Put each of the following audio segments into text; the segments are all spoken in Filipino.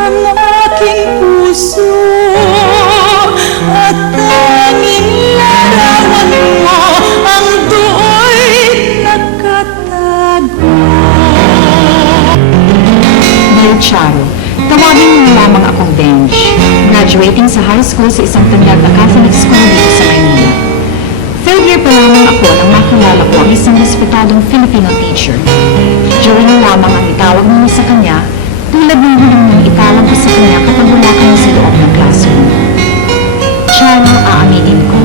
ang aking puso at tanging larawan mo ang do'y nakatago. Dear Charo, tawagin mo na lamang akong Benj. Graduating sa high school sa isang tanyag na Catholic school dito sa Maynila. Third year pa lamang ako nang makilala ko ang isang respetadong Filipino teacher. During na lamang ang itawag niya sa kanya, tulad ng huling nang itawag ko sa kanya kapag wala kami sa loob ng classroom. Charo, aaminin ko.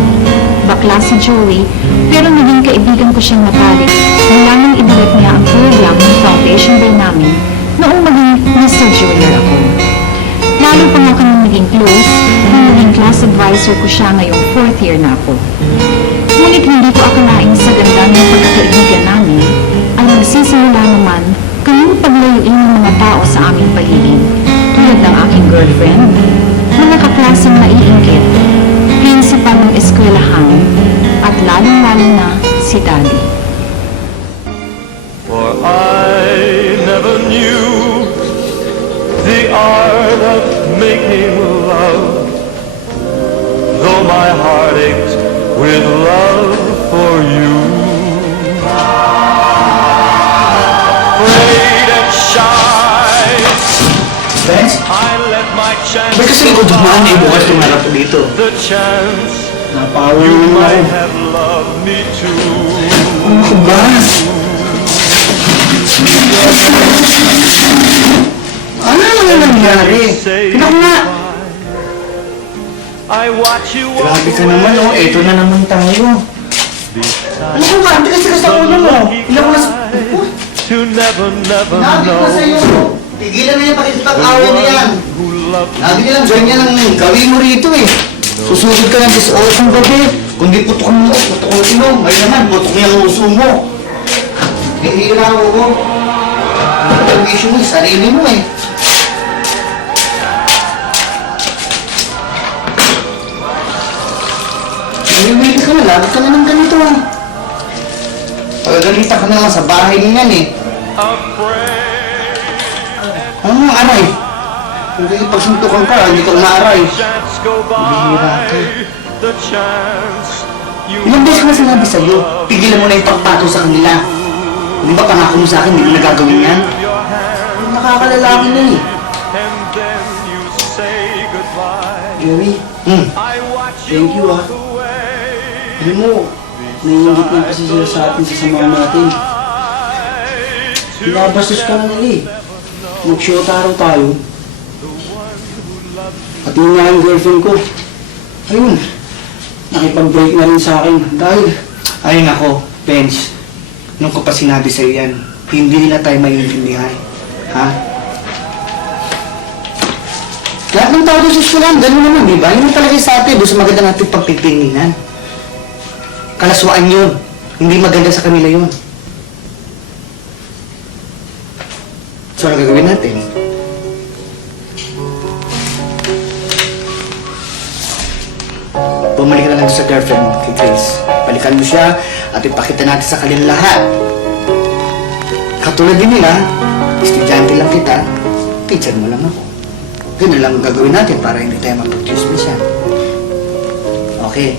Bakla si Joey, pero naging kaibigan ko siyang matalik mula nang idulot niya ang program ng foundation day namin noong maging Mr. Junior ako. Lalo pa nga kami naging close nung naging class advisor ko siya ngayong fourth year na ako. Ngunit hindi ko akalain sa ganda ng pagkakaibigan namin ay magsisimula naman kaming paglayuin ng mga tao sa aming paligid tulad ng aking girlfriend, mga kaklaseng naiinggit, principal ng eskwelahan, at lalong-lalo na si Daddy. For I never knew the art of making love, though my heart ached with love for you. Afraid and shy, Benz, I let my chance ba't kasi ikaw dumaan eh bukas tumarap ko dito? the chance Napawal you mo might ako. have loved me too. Ano ka ba? Ano naman nangyari? Tignan ko nga. I watch you walk Grabe ka naman oh, eto na naman tayo. Ano ka ba? Ang tigas-tigas sa ulo mo. Ilang ko na sa... to never Nabi ko know sa'yo. Tigilan na yung pakikipag-away na yan. who loved Nabi nilang ganyan ang gawin mo rito eh. Susunod ka ng 10 oras ng gabi. Kundi putok mo, putok mo sino. Ngayon naman, putok niya ang uso mo. Hihira ako. Ang issue mo, sarili mo eh. Naniwili ka na, lagi ka na ng ganito ah. Pagagalitan ka na lang sa bahay niyan eh. afraid Ano nga aray? Kung pagsuntukan ka, hindi ka umaaray. chance go Bihira by ka. the chance you Ilang beses ko na sinabi sa'yo, tigilan mo na yung pagpato sa kanila. Di ba pangako mo sa akin, hindi mo nagagawin yan? your hand Nakakalalaki na eh. and then you say goodbye. Joey, I watch Thank you, ah. walk away. alam mo, naiingit na kasi sila sa atin sa samahan natin. Pinabastos ka na nila eh. Mag-shota araw tayo. Pati nga yung girlfriend ko. Ayun, nakipag-break na rin sa akin. Dahil, ayun ako, Benz, nung ko pa sinabi sa'yo yan, hindi nila tayo maiintindihan. Ha? Lahat ng tao doon sa eskwelahan, gano'n naman, di ba? Yun ang talaga sa atin, doon sa maganda natin pagpipilinan. Kalaswaan yun. Hindi maganda sa kanila yun. So, ano gagawin natin? Bumalik na lang sa girlfriend mo, kay Grace. Balikan mo siya at ipakita natin sa kanila lahat. Katulad din nila, estudyante lang kita, teacher mo lang ako. Ganun lang ang gagawin natin para hindi tayo mag-produce yan. Okay.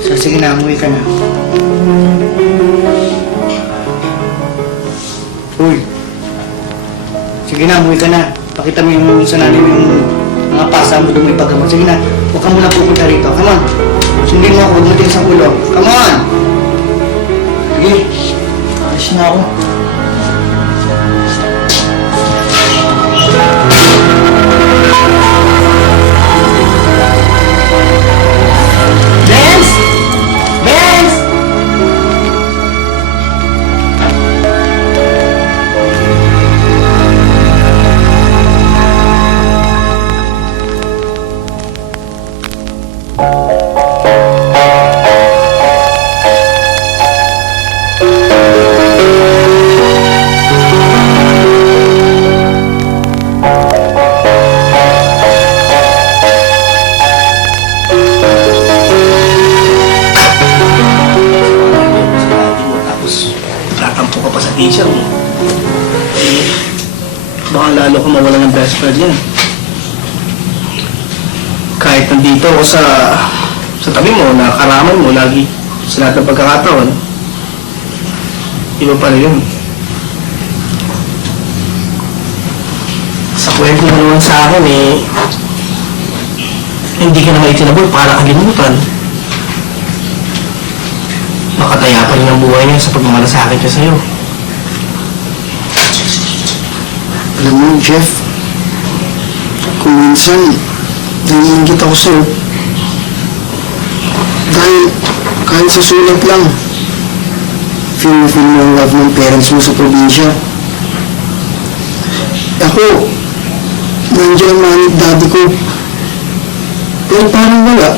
So, sige na, umuwi ka na. Uy. Sige na, umuwi ka na. Pakita mo yung sa nanay mo yung mga pasa mo doon may paggamot. Sige na, huwag ka muna pupunta rito. Come on. Sundin mo ako, huwag matigas ang ulo. Come on! Sige. Alis na ako. Benz! Benz! ako mawala ng best friend niya. Kahit nandito ako sa tabi mo, nakakaraman mo lagi sa lahat ng pagkakataon, iba pala yun. Sa kwento mo naman sa akin hindi ka naman itinabol para kalimutan. Makataya pa rin ang buhay niya sa pagmamalasakit niya sa'yo. Alam mo, Jeff, kung minsan, naiingit ako sa'yo. Dahil kahit sa sulat lang, feel mo ang love ng parents mo sa probinsya. Ako, nandiyan ang mami at daddy ko. Pero parang wala.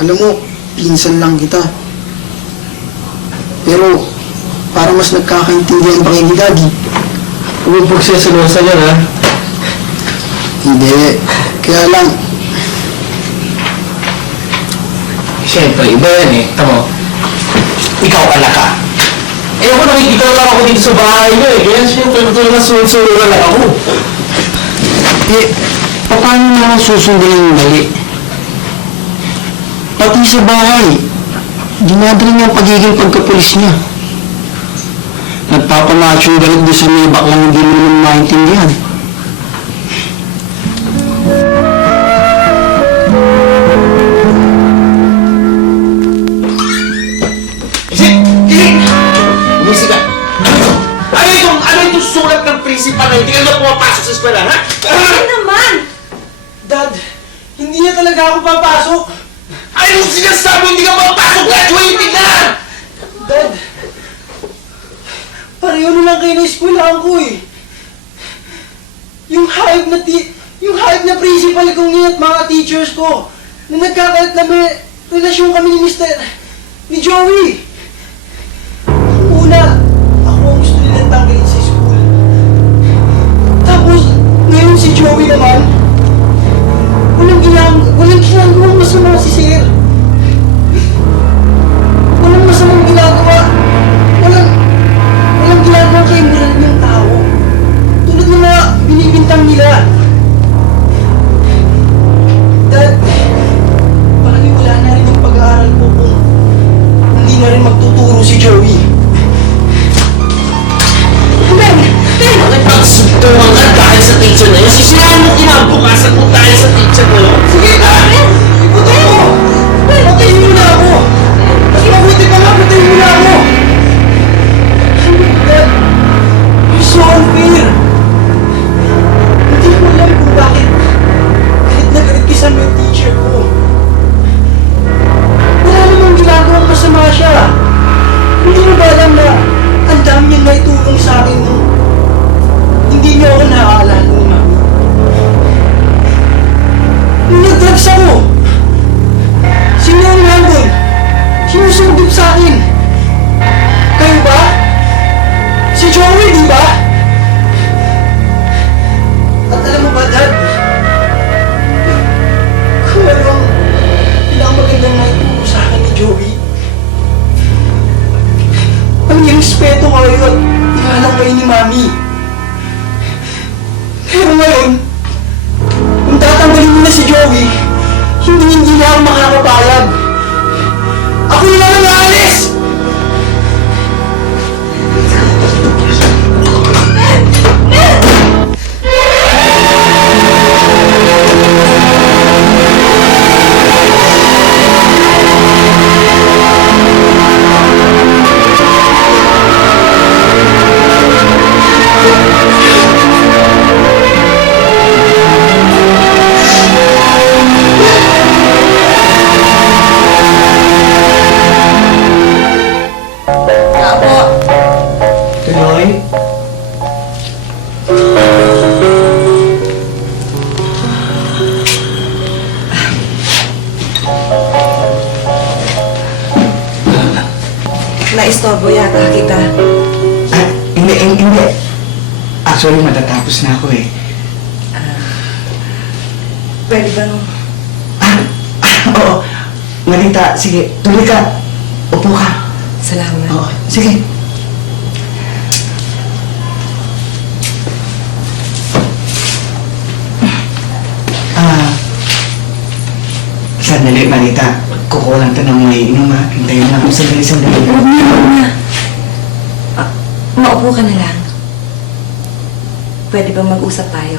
Alam mo, pinsan lang kita. Pero, parang mas nagkakaintindihan pa kay ni daddy. Huwag mong pagsasalosa yan, ha? Hindi. Kaya lang, Siyempre, iba yan Tamo, ikaw anak ka. Ako nakikita lang ako dito sa bahay niyo Kaya siyempre, natuloy na sulo lang ako. paano naman susundin yung mali? Pati sa bahay, dinadala niya ang pagiging pagkapulis niya. Nagpapamacho yung galit doon sa may baklang hindi mo naman maintindihan. Umisip ka! Ano itong sulat ng principal na hindi ka na pumapasok sa eskwela, ha? Ano naman? Dad, hindi niya talaga ako papasok. Anong sinasabi hindi ka pumapasok? Graduated na! Dad, pareho na lang kayo na eskwelahan ko eh. Yung hype na principal ko ngayon at mga teachers ko na nagkakalat na may relasyon kami ni ni Joey. Una, ako ang gusto nilang tanggalin sa school. Tapos, ngayon si Joey naman, walang ginagawang masama si Sir. Walang masamang ginagawa. Walang ginagawa kay moral ng tao. Tulad ng mga binibintang nila. Dad, wala na rin yung pag-aaral ko kung hindi na rin magtuturo si Joey. Pagsuntuhan ka dahil sa teacher na yun. Sisirahan mo kinabukasan mo dahil sa teacher na yun. Sige na! Iputin mo! Patayin mo na ako! Mas mabuti pa nga, patayin mo na ako! Dad, you're so unfair! Hindi ko alam kung bakit galit na galit kisan mo yung teacher ko. Wala namang ginagawang masama siya. Hindi mo ba alam na ang dami niyang naitulong sa akin nung hindi niyo ako naaalala ni Mami? Nung nag-drugs ako, sino ang nandun? Sinusundot sa akin. Kayo ba? Si Joey, di ba? At alam mo ba, Dad? Kung anong pinakamagandang naituro sa akin ni Joey, ang respeto kayo at ingalang kayo ni Mami. Pero ngayon, kung tatanggalin mo na si Joey, hindi na ako makakapayag. Ako na lang aalis! Tuloy. Naistorbo yata kita. Hindi. Actually, matatapos na ako eh. Pwede ba no? Oo. Marita, sige, tuloy ka. Upo ka. Salamat. Oo, sige. Sandali, Marita. Kukuha lang ito ng may inom ha. Hintayin lang ako sandali. Huwag na, huwag na. Maupo ka na lang. Pwede ba mag-usap tayo?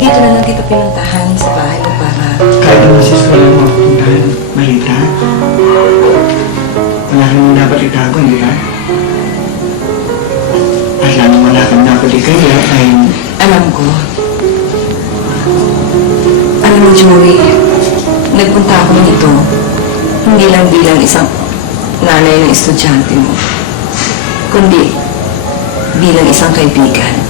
Dito na lang kita pinuntahan sa bahay mo para... Kahit naman sa eskwela mo ako puntahan, Marita. Wala kang dapat itago, hindi ba? At lalo wala kang dapat ikaya ay... Alam ko. Alam mo, Joey, nagpunta ako dito hindi lang bilang isang nanay ng estudyante mo, kundi bilang isang kaibigan.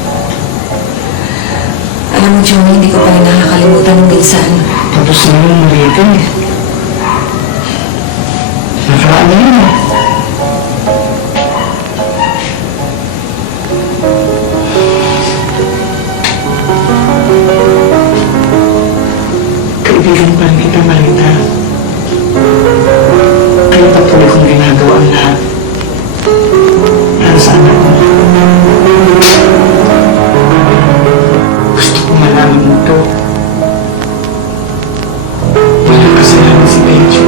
Alam mo, Joey, hindi ko pa rin nakakalimutan ng minsan. Tapos na yung Marita eh. Nakaraan na yun eh. Kaibigan pa rin kita, Marita. Kaya patuloy kong ginagawa ang lahat para sa anak ko. Gusto ko malaman mo to. Walang kasalanan si Benjo.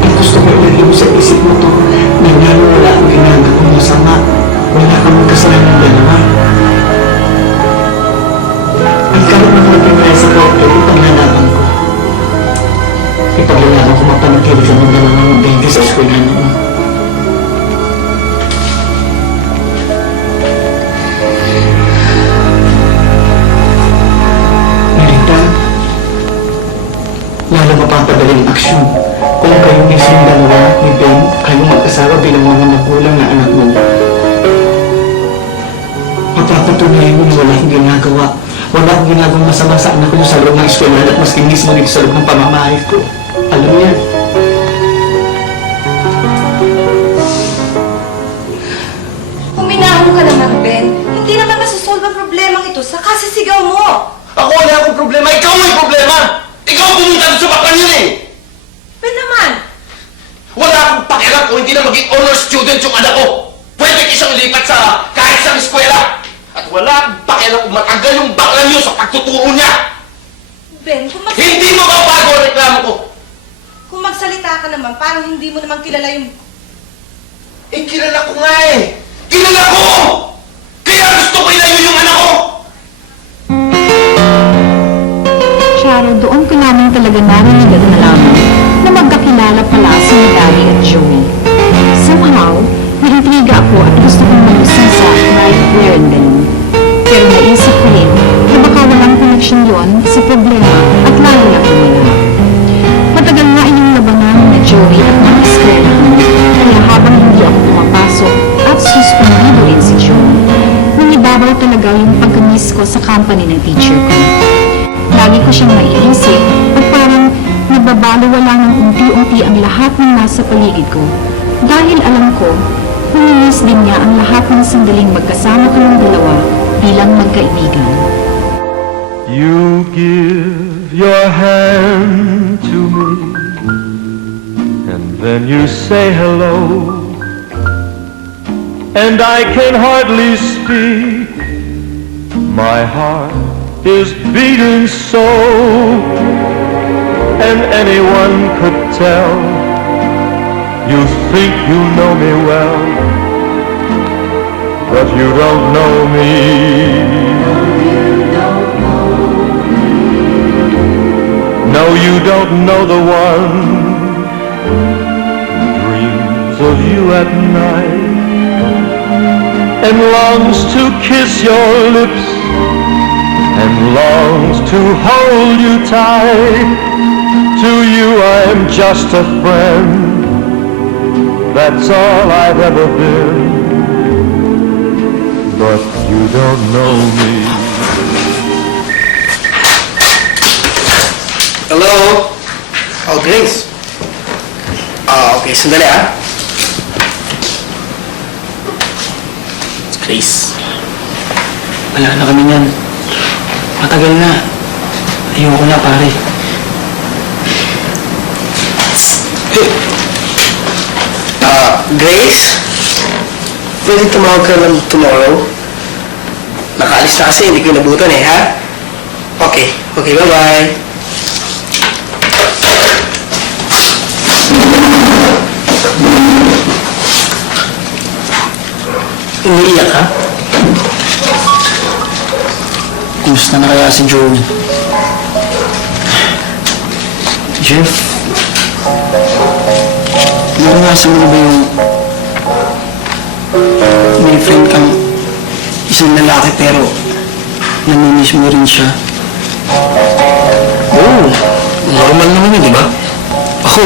Ang gusto ko ilagay mo sa isip mo to na lalo wala akong ginagawang masama. Wala kang kasalanan dalawa. Ang kahit na mga pinaya sa korte, ipaglalaban ko. Ipaglalaban ko mapanatili ka ng dalawang Benjo sa eskwelahan mo. Lalo mapapadaling aksyon kung kayo mismong dalawa ni Ben, kayong mag-asawa bilang mga magulang na anak mo. Mapapatunayan mo na wala akong ginagawa. Wala akong ginagawang masama sa anak ko sa loob ng eskwela at maski mismo dito sa loob ng pamamahay ko. Alam mo yan. Huminahon ka naman, Ben. Hindi naman masasolve ang problemang ito sa kasisigaw mo. Ako wala akong problema, ikaw may problema! Ikaw pumunta doon sa baklan yun eh! Ben naman! Wala akong pakialam kung hindi na maging honor student yung anak ko! Pwede isang lipat sa kahit sa eskwela! At wala akong pakialam kung matagal yung baklan yun sa pagtuturo niya! Ben, Hindi mo mabago ang reklamo ko! kung magsalita ka naman, parang hindi mo naman kilala yung... Eh, kilala ko nga eh! Kilala ko! Kaya gusto ko ilayo yung anak ko! Charo, doon ko namin talaga narinig at nalaman na magkakilala pala si Daddy at Joey. Somehow, naintriga ako at gusto kong malusin sa right there and then. Pero naisip ko rin na baka walang connection yon sa problema at lalo na lumala. Matagal nga inyong labanan na Joey at mga eskwelahan, kaya habang hindi ako pumapasok at suspendido rin si Joey, nangibabaw talaga yung pagkamis ko sa company ng teacher ko. Lagi ko siyang naiisip at parang nagbabaliwala ng unti-unti ang lahat ng nasa paligid ko. Dahil alam ko, humimiss din niya ang lahat ng sandaling magkasama kaming dalawa bilang magkaibigan. You give your hand to me, and then you say hello, and I can hardly speak. My heart is beating so, and anyone could tell. You think you know me well, but you don't know me. No, you don't know the one who dreams of you at night and longs to kiss your lips and longs to hold you tight. To you I'm just a friend, that's all I've ever been, but you don't know me. Hello? Oh, Grace. Okay. Sandali Grace. Wala na kami niyan. Matagal na. Ayoko na, pare. Grace? Pwede tumawag ka lang tomorrow? Nakaalis na kasi, hindi ko inabutan eh, ha? Okay, bye-bye. Umiiyak ka? Kumusta na kaya si Joey? Jeff? Naranasan mo na ba yung may friend kang isang lalaki pero namimiss mo rin siya? Oo, normal naman yun, di ba? Ako,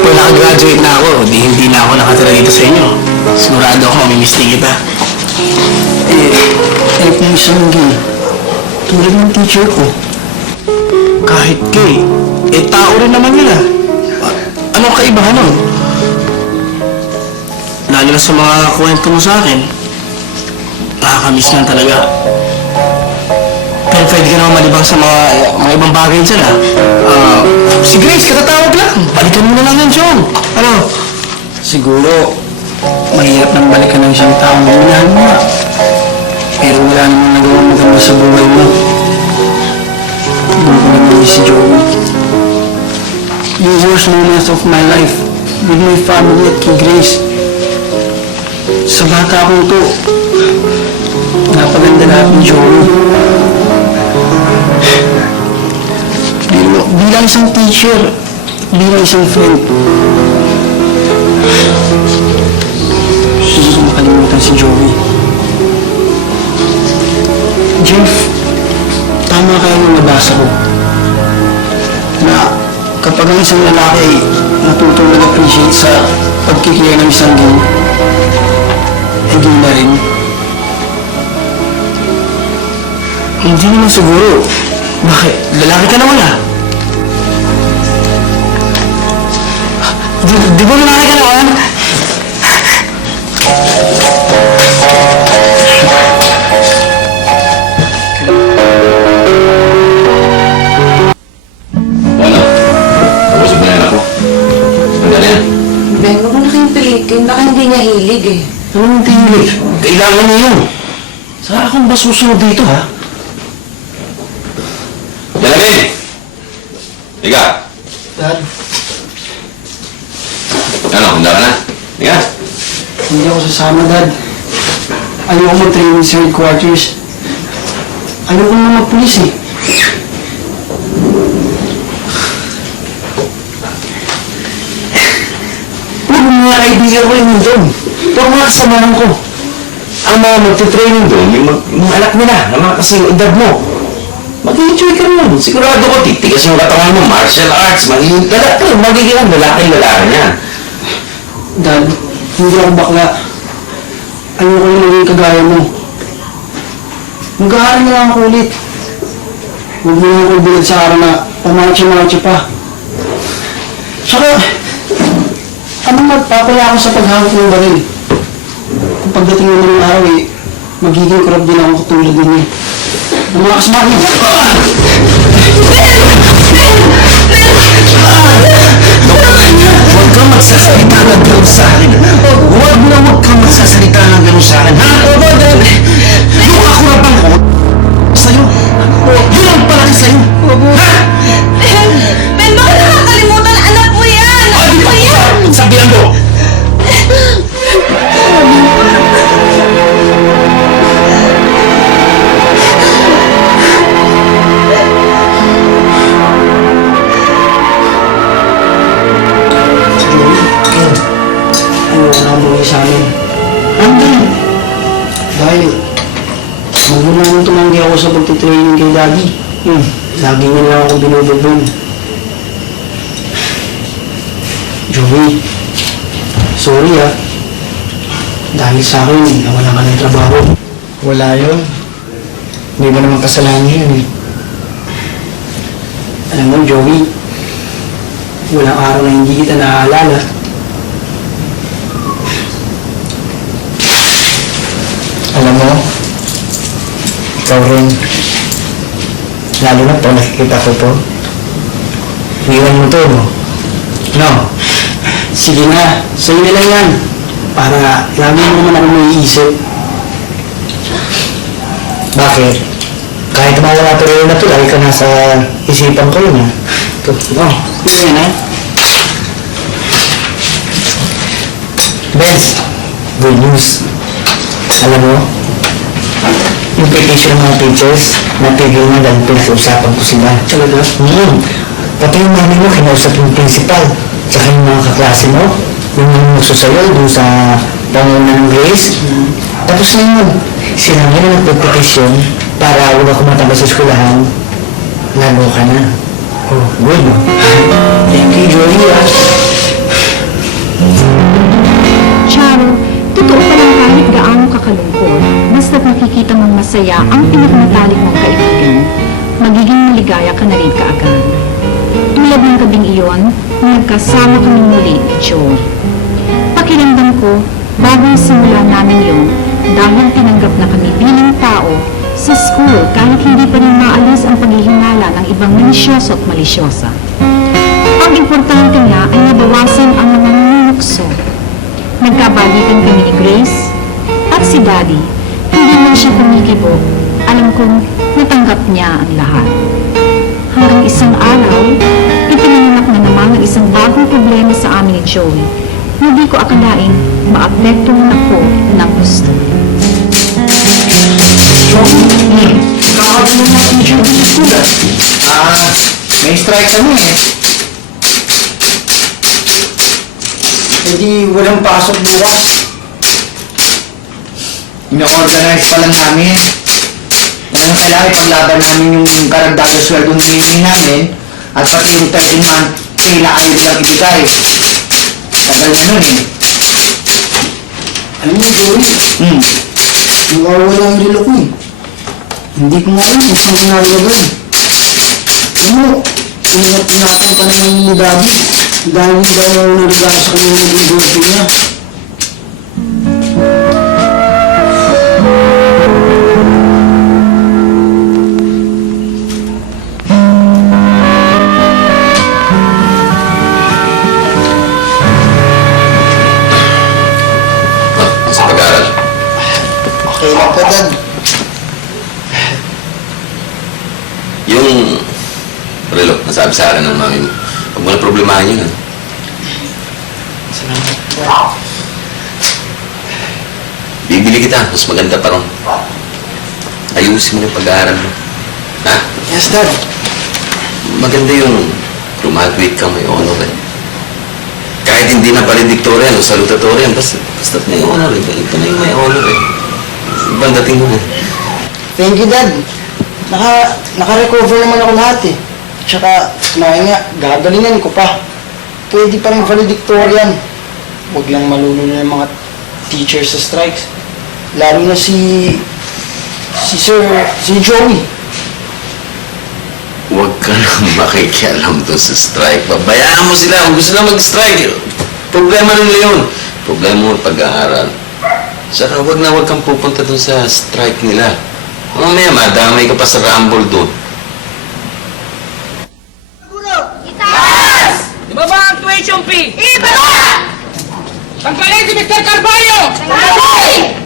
kung nakagraduate na ako, hindi na ako nakatira dito sa inyo. Sigurado ako mamimiss din kita. Kung isang gay, tulad ng teacher ko. Kahit gay, tao rin naman yun ah. Anong kaibahan nun? Lalo na sa mga kwento mo sa akin, nakakamiss lang talaga. Pero pwede ka naman malibang sa mga ibang bagay dyan ah. Si Grace, katatawag lang. Balikan mo na lang yan, John. Ano? Siguro, mahirap nang balikan ng isang taong minahal mo nga. Pero wala namang nagawang maganda sa buhay mo. Doon ko naman si Joey. Yung worst moments of my life with my family at kay Grace. Sa bata kong to, napaganda lahat ni Joey. Bilang isang teacher, bilang isang friend, hindi ko makalimutan si Joey. Jeff, tama kaya yung nabasa ko na kapag ang isang lalaki ay natutong nag-appreciate sa pagkikilala ng isang gay, ay gay na rin. Hindi naman siguro. Bakit? Lalaki ka naman ah. Di ba lalaki ka naman? Ano? Tapos ba yan ako? Ano yan? Ben, huwag mo na kayong pilitin. Baka hindi niya hilig eh. Ano nang tingin? Kailangan niyo yun. Saan akong ba susunod dito ha? Jalagin! Higa! Dad, Ano, handa ka na? Higa! hindi ako sasama, Dad. Ayoko mag-training sa headquarters. Ayoko na mag-pulis eh. Puro mga kaibigan ko yung doon. Puro mga kasamahan ko. Ang mga magte-training doon, yung mga anak nila, na mga kasing edad mo. Mag-enjoy ka naman. Sigurado ko, titigas yung katawan mo, martial arts, magiging lalaki yan. Dad, hindi ako bakla. Ayoko na maging kagaya mo. Mag-aaral na lang ako ulit. Huwag mo lang ako bilad sa araw na pamachi-machi pa. Tsaka, anong magpapaya ako sa paghawak ng baril? Kung pagdating naman ng araw eh, magiging kurap din ako katulad ninyo. Ang mga kasama niyo. Huwag kang magsasalita ng gano'n sa akin. Huwag kang magsasalita ng gano'n sa akin. Ha? Yung kakurapang ko, sa'yo. Yun ang palaki sa'yo. Ha? Ben, baka nakakalimutan anak mo yan! Ano ba yan? Sabihan mo! Ayoko na umuwi sa amin. Dahil, huwag mo naman tumanggi ako sa pagtitraining kay Daddy. Lagi niya lang ako binububong. Joey, sorry ah. Dahil sa akin, nawalan ka ng trabaho. Wala yun. Hindi mo naman kasalanan yun eh. Alam mo, Joey, walang araw na hindi kita naaalala. Alam mo, ikaw rin. Lalo na po nakikita ko to. Iwan mo to, no? No. Sige na, sa'yo na lang yan. Para lagi mo naman ako maiisip. Bakit? Kahit mawala pa rin na to, lagi ka nasa isipan ko yun, ha? Ito, no. Yun ha? Benz, good news. Alam mo, yung petition ng mga teachers, natigil na dahil pinag-usapan ko sila. Talaga? Pati yung mami mo, kinausap yung principal. Tsaka yung mga kaklase mo, yung namuso sa'yo doon sa panguna ng Grace. Tapos na yun, sila nga na nagppetition para huwag ako mataba sa eskwelahan. Lalo ka na. Oh, good, no? Thank you, Joey, ah. Charo, totoo palang kahit gaano kakalungkot, basta't nakikita mong masaya ang pinakamatalik mong kaibigan, magiging maligaya ka na rin kaagad. Tulad ng gabing iyon, nagkasama kami muli ni Joe. Pakiramdam ko, bagong simula namin yun, dahil tinanggap na kami bilang tao sa school kahit hindi pa rin maalis ang paghihinala ng ibang milisyoso at malisyosa. Ang importante nga ay nabawasan ang mga nunukso. Nagkabalikan kami ni Grace at si Daddy. Hindi man siya kumikibo. Alam kong natanggap niya ang lahat. Hanggang isang araw, ipinanganak na naman ang isang bagong problema sa amin ni Joey. Hindi ko akalaing maapektuhan ako ng gusto. Kakabili na teacher ko sa school, ah. May strike kami, eh. Hindi walang pasok bukas. Ino-organize pa lang namin. Ngayon kailangan ipaglaban namin yung karagdagang sweldo ng hinihingi namin at pati yung 13-month pay na ayaw nilang ibigay. Tagal na nun, eh. Alam mo, Joey, nawawala ang relo ko, eh. Hindi ko nga alam kung saan ko nalagay. Alam mo, pinapang pa naman ni Daddy. Dahil daw na narigaw sa kanya ng birthday niya. Sa pag-aaral. Okay lang po, Dad. Yung relo, nasabi sa akin ng mami mo. Huwag mo na problemahan yun, ha? Salamat po. Bibili kita, mas maganda pa ron. Ayusin mo yung pag-aaral mo. Ha? Yes, Dad. Maganda yung graduate ka, may honor, eh. Kahit hindi na valedictorian o salutatorian, basta't may honor, eh. Ito na yung may honor, eh. Ibang dating mo, eh. Thank you, Dad. Naka-recover naman ako lahat, eh. Tsaka, kumain nga, gagalingan ko pa. Pwede pa rin valedictorian. Huwag lang malulunod ng mga teachers sa strikes. Lalo na si Joey. Huwag ka nang makikialam doon sa strike. Babayaan mo sila kung gusto lang mag-strike. Problema nila yun. Problema mo pag-aaral. Saka huwag kang pupunta doon sa strike nila. Mamaya, madamay ka pa sa rumble doon. Ibaba ang tuition fee! Ibaba! Tanggalin si Mr. Carvalho! Tanggalin!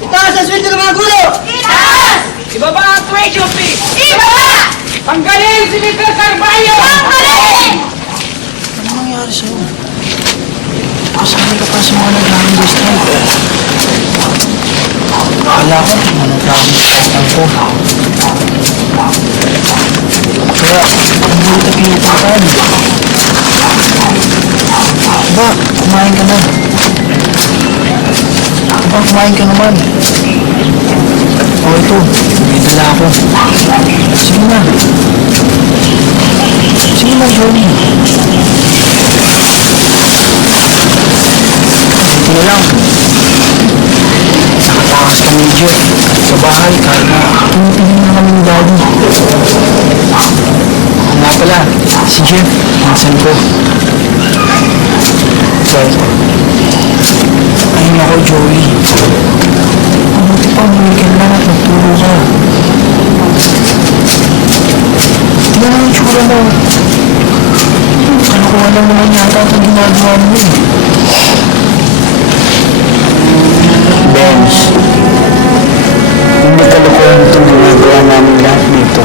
Itaas ang sweldo ng mga gulo! Itaas! Ibaba ang tuition fee! Ibaba! Tanggalin si Mr. Carvalho! Tanggalin! Ano nangyari sa'yo? Kasali ka pa sa mga nag-handle strike. Akala ko, manong strike ko. Kaya, hindi kita pinupuntahan. Ba, kumain ka na. Ba, kumain ka naman. O ito, may dala ako. Sige na. Sige na, Johnny. Ito na lang. Nakatakas kami ni Jeff sa bahay kahit na tumutingin na kami ni Daddy. Nga pala, si Jeff, pinsan ko. Sorry. Ayun ako, Joey. Mabuti pa, bumili ka lang at magturo ka. lang naman yata itong ginagawa mo eh. Benz, hindi kalokohan itong ginagawa namin lahat dito.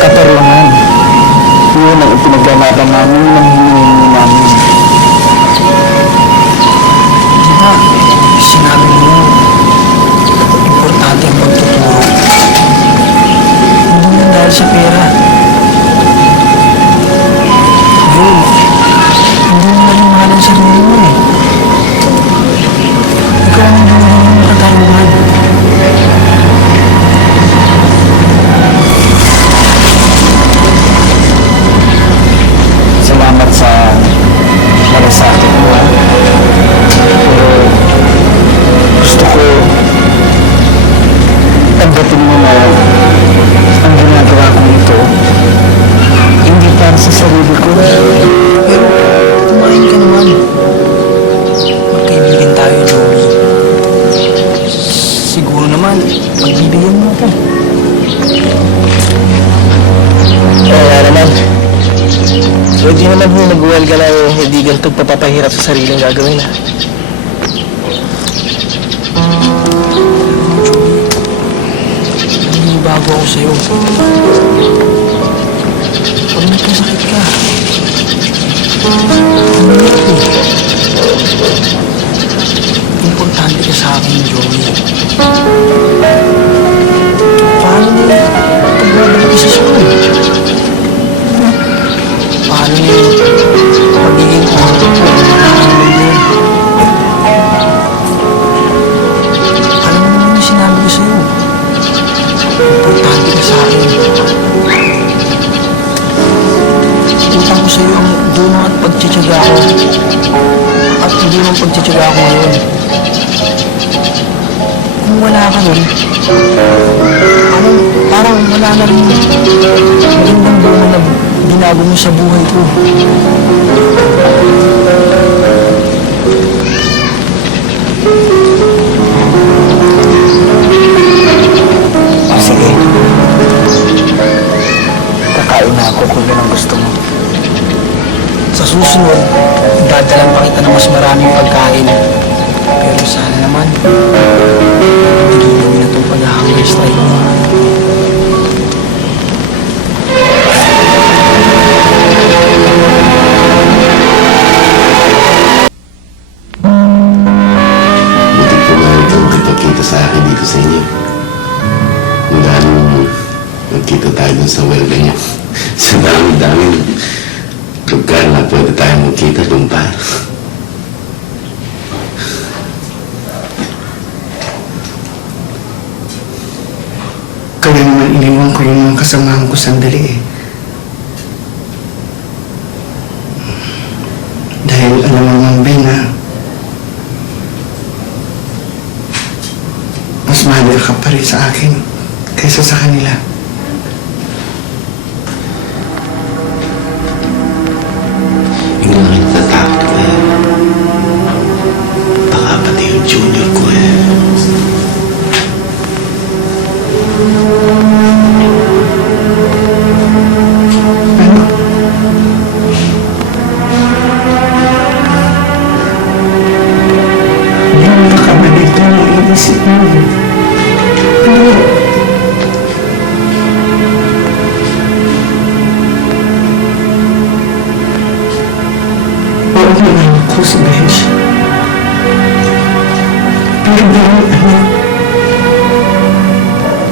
Katarungan. Yun ang ipinaglalaban namin ng hinihingi namin. Di ba, sinabi mo, importante ang pagtuturo. Hindi lang dahil sa pera. Yun, hindi mo naging mahal ang sarili mo eh. Ikaw ang hindi mo naging katarungan. Salamat sa malasakit mo. Pero gusto ko tanggapin mo na ang ginagawa ko nito hindi para sa sarili ko. Pero kumain ka naman. Magkaibigan tayo, Joey. Siguro naman, pagbibigyan mo ako. Kaya naman. Pwede naman mo mag-well ka na hindi ganitong papapahirap sa sariling gagawin, ha? Hindi bago ako sa'yo. Pag nagkasakit ka, umiyak eh. Importante ka sa akin, Joey. Paano mo pagbabalik ka sa school? Paano yung pagiging auto ko? Alam mo naman yung sinabi ko sa'yo. Importante ka sa akin. Utang ko sa'yo ang dulo at pagtsatsaga ko. At hindi mong pagtsatsaga ko ngayon. Kung wala ka nun, parang wala na rin magandang dulo na binago mo sa buhay ko. Sige. Kakain na ako kung yun ang gusto mo. Sa susunod, dadalan pa kita ng mas maraming pagkain. Pero sana naman, hindi gawin na itong pag-hunger strike mo. Buti po nga ikaw makipagkita sa akin dito sa inyo. Mula nung magkita tayo dun sa welga niyo. Sa dami-daming lugar na pwede tayo magkita doon pa. Kaya naman iniwan ko yung mga kasamahan ko sandali eh. Dahil alam mo naman, Ben, na mas mahalaga ka pa rin sa akin kaysa sa kanila. Yung mga natatakot ko eh. Baka pati yung junior ko eh. Ano? Yung nakabalito ang inisip mo. Ano? Oo naman ako si Benj. Pero bilang anak.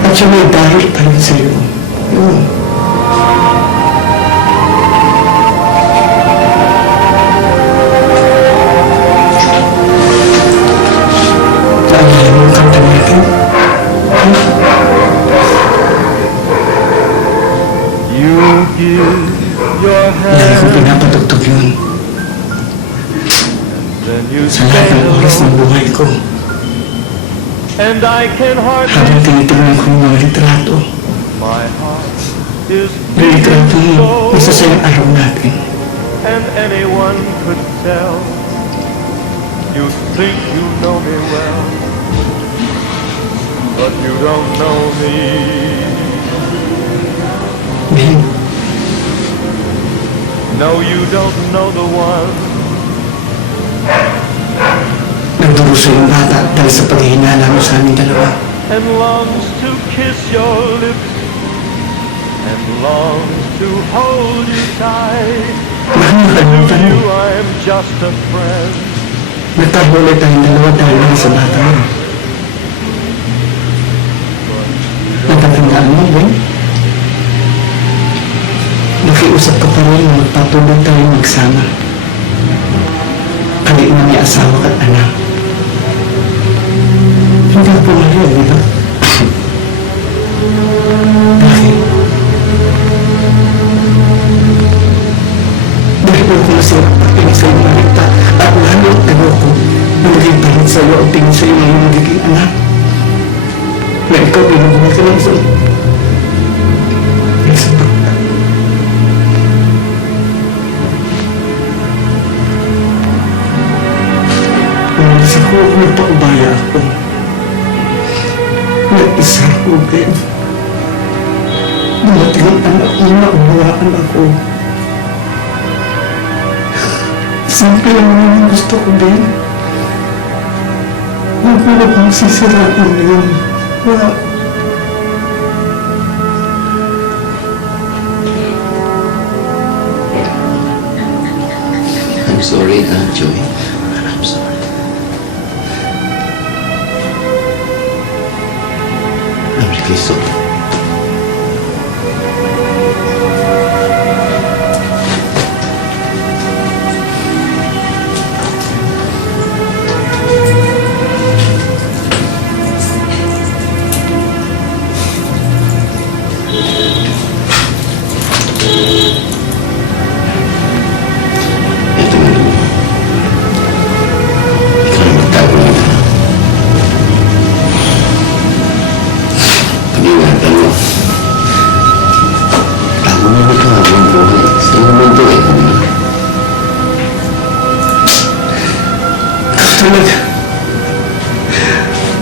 At siya may dahil pa rin sa'yo. Yun. Naalala mo ang kanta natin? You give your Lagi kong hand, pinapatugtog yun. then you Sa lahat ng oras ng buhay ko. and I can hardly Habang tinitingnan ko yung mga litrato. my heart is Yung litrato beating mo, isa sa yung araw natin. and anyone could tell. You think you know me well, but you don't know me. Ben, No, you don't know the one. Nagduruso yung bata dahil sa paghihinala mo sa aming dalawa. And longs to kiss your lips and longs to hold you tight. Mahal na To kalimutan mo. you I'm just a friend. Nagkagulat tayong dalawa dahil sa bata mo. Natatandaan mo, Ben? Nakiusap ka pa rin na magpatuloy tayo magsama. Kaya na may asawa at anak. Hindi ka pumayag, di ba? Bakit? Dahil ako nasirap at tingin sa'yo maligta at lalo ang ano ko na naging palit sa'yo ang tingin sa'yo ng iyong magiging anak. Na ikaw binubuhay ka ng isang bata. Umalis ako, nagpaubaya ako. Nag-isa ako, Ben. Dumating ang anak mo na umawakan ako. Simple lang naman ang gusto ko, Ben. Huwag mo akong sisirain yun. Wala. I'm sorry, Joey. I'm sorry. I'm really sorry. Ito na lang. Ikaw na magtago na. Pag-ingatan mo. Tago mo na ito habang buhay. Sa iyong mundo eh. Talaga.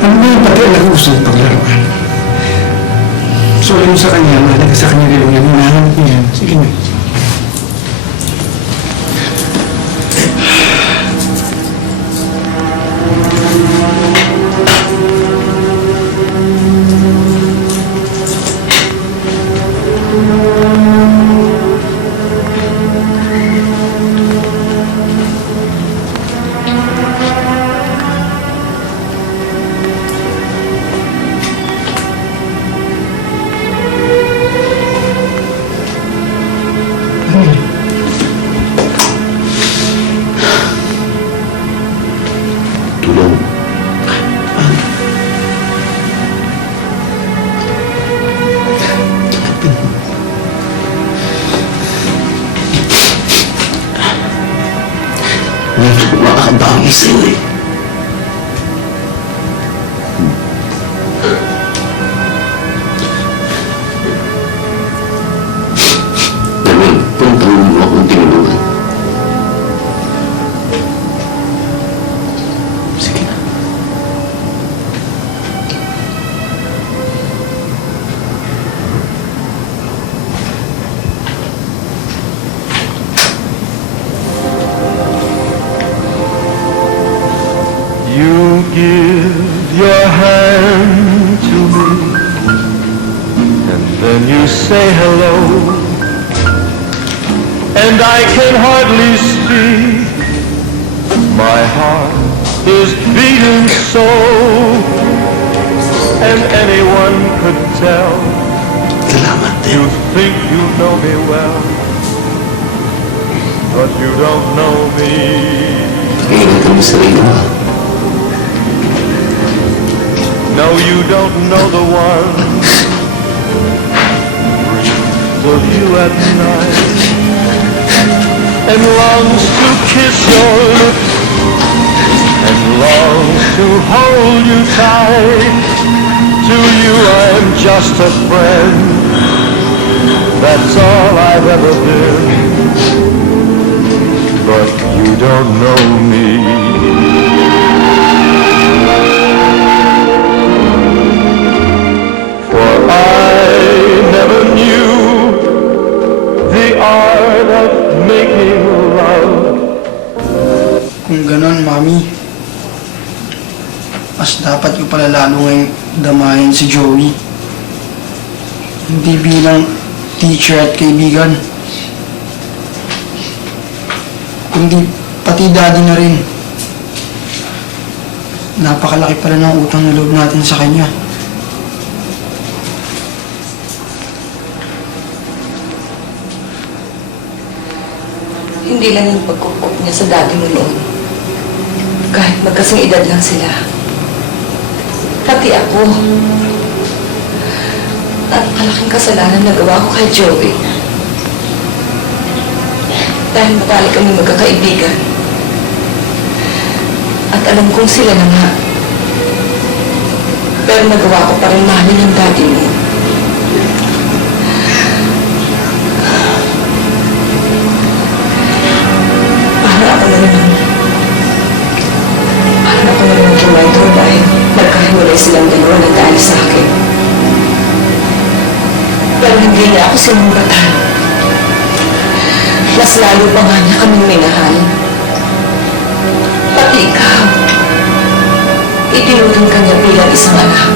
Ano ba yung pati ang gusto ng paglaruan? Sorry mo sa kanya, mahalaga sa kanya rin yung hinahanap niya. Sige na. Tulong. Wala ko makakabangi sa'yo eh. Namin, puntang mo akong tinulungan. Sige na. You give your hand to me, and then you say hello, and I can hardly speak. My heart is beating so, and anyone could tell. Salamat din. You think you know me well, but you don't know me. Ingat kami sa sarili mo. No, you don't know the one. Will you at night and longs to kiss your lips and longs to hold you tight. To you I'm just a friend. That's all I've ever been. But you don't know me. For I never knew the art of making mas dapat ko pala lalo ngayong damahin si Joey. Hindi bilang teacher at kaibigan, kundi pati daddy na rin. Napakalaki pala ng utang na loob natin sa kanya. Hindi lang yung pagkukup niya sa daddy mo noon. Kahit magkasing edad lang sila. Pati ako. Napakalaking kasalanan na gawa ko kay Joey. Dahil matalik kami magkakaibigan. At alam kong sila na nga. Pero nagawa ko pa rin mahalin ang daddy mo. Para ako na naman tumento dahil nagkahiwalay silang dalawa na dahil sa akin. Pero hindi niya ako sinumbatan. Mas lalo pa nga niya kaming minahal. Pati ikaw, itinuring ka niya bilang isang anak.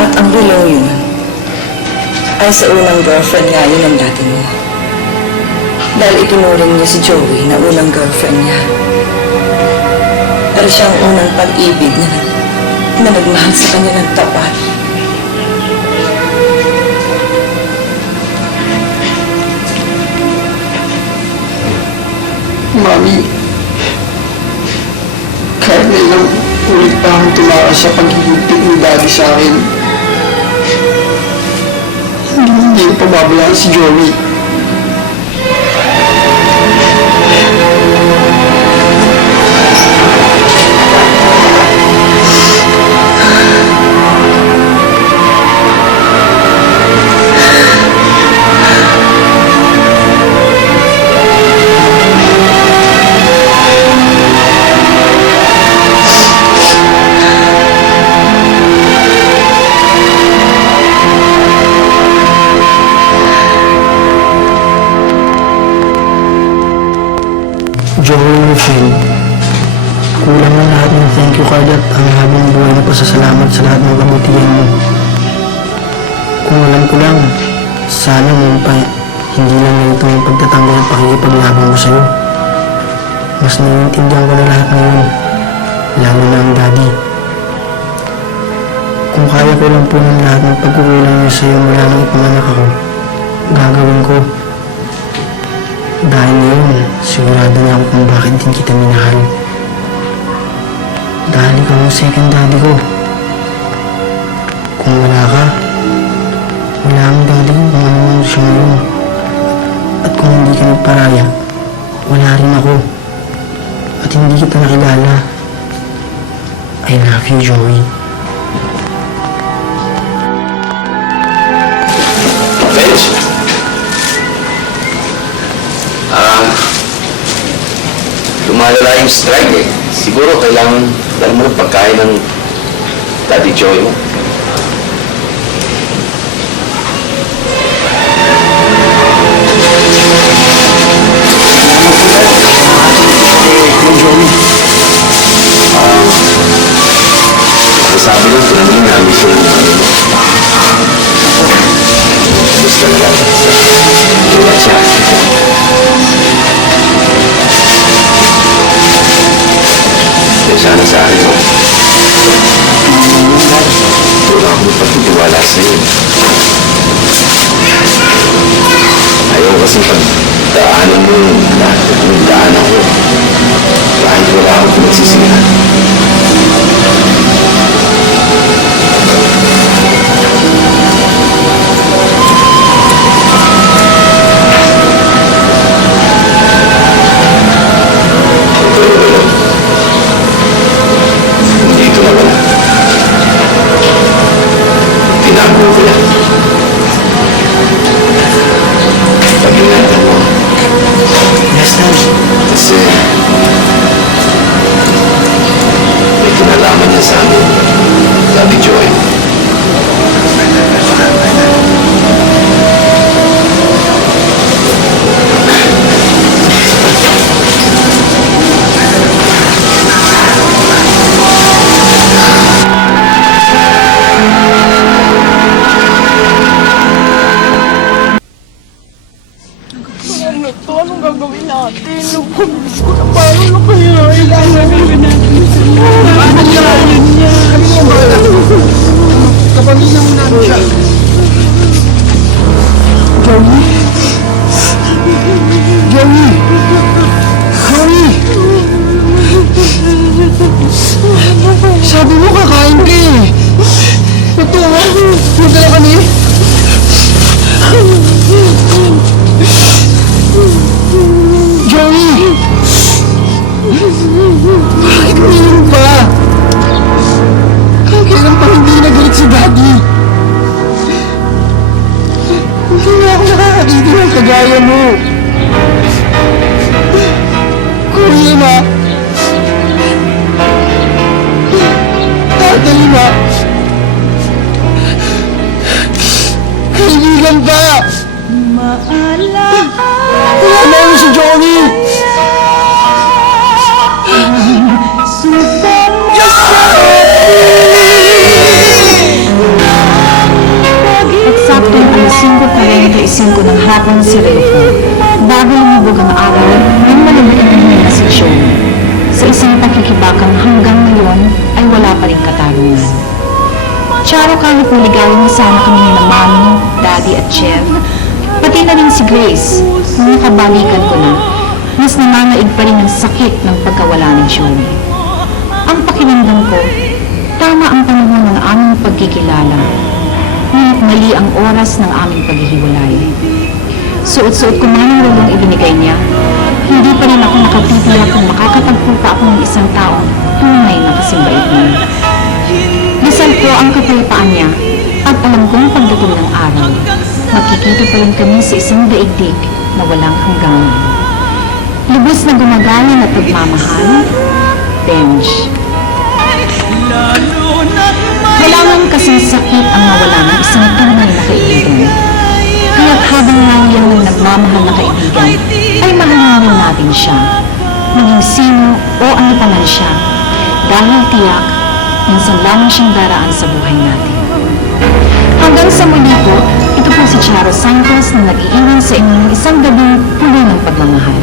At ang bilong yun ay sa unang girlfriend nga yun ng dati mo. Dahil itinuring niya si Joey na unang girlfriend niya. Pero siyang unang pag-ibig na nagmahal sa kanya ng tapat. Mami, kahit na ilang ulit pa akong tumakas sa pag-ibig ni daddy sa akin, hindi ko pababalaan si Joey. Joey, my friend, kulang na lahat ng thank you card at ang habang buhay na pasasalamat sa lahat ng kabutihan mo. Kung alam ko lang, sana mo pa hindi lang ganito ang pagtatanggol at pakikipaglabang mo sa'yo. Mas naiintindihan ko na lahat ngayon, lalo na ang daddy. Kung kaya ko lang po ng lahat ng pagkukulang niya sa'yo mula nang ipanganak ako, gagawin ko. Dahil ngayon, sigurado na ako kung bakit din kita minahal. Dahil ikaw ang second daddy ko. Kung wala ka, wala ang daddy ko kung ano man siya ngayon. At kung hindi ka nagparaya, wala rin ako. At hindi kita nakilala. I love you, Joey. Bench! Lumalala yung strike eh. Siguro kailangan mo ng pagkain ng Daddy Joey mo. Sabi lang, pinamili namin siya ng mami mo. Gusto na lang. Tulad siya. Sana sa akin mo. Wala akong pagtitiwala sa'yo. Ayaw kasi pagdaanan mo lahat ng daan ako. Kahit wala akong pinagsisihan. Dito na wala. Tinago ko lang. Pag-ingatan mo. Yes, Dad. Kasi gagawin natin? Napamis ko na paano na kaya? Ilangan gagawin natin. Paano niya? Kami mo ba? Kapamilya mo namin siya. Joey? Joey! Joey! Sabi mo kakain ka eh. Ito, magdala kami. Joey! Bakit ngayon pa? Kailan pa hindi nagalit si Daddy? Hindi na ako nakakakita ng kagaya mo. Kuya na. Tatay na. Kaibigan pa. Wala na yun si Joey. Eksaktong alas 5:45 ng hapon si Relofo. Bago lumubog ang araw, may malambing na si Joe. Sa isang pakikibakang hanggang ngayon ay wala pa rin katarungan. Charo, kahit naligawan na sana kami ni Mami, Daddy at Chef, pati na rin si Grace, nung nakabalikan ko na, mas namanaig pa rin ang sakit ng pagkawala ni Joey. Ang pakiramdam ko, tama ang panahon ng aming pagkikilala, ngunit mali ang oras ng aming paghihiwalay. Suot-suot ko man ang rulong ibinigay niya, hindi pa rin ako nakatitiyak kung makakatagpo pa ako ng isang taong tunay na kasimbait niya. Dasal ko ang kapayapaan niya at alam kong pagdating ng araw, magkikita pa rin kami sa isang daigdig na walang hangganan. Lubos na gumagana at pagmamahal, Benj. Kailangan kasing sakit ang nawala ng isang tunay na kaibigan. Kaya't habang nangyayang ng nagmamahal na kaibigan, ay mahalin rin natin siya, maging sino o ano pa man siya, dahil tiyak, minsan lamang siyang daraan sa buhay natin. Hanggang sa muli po, ito po si Charo Santos na nag-iiwan sa inyo ng isang gabing puno ng pagmamahal.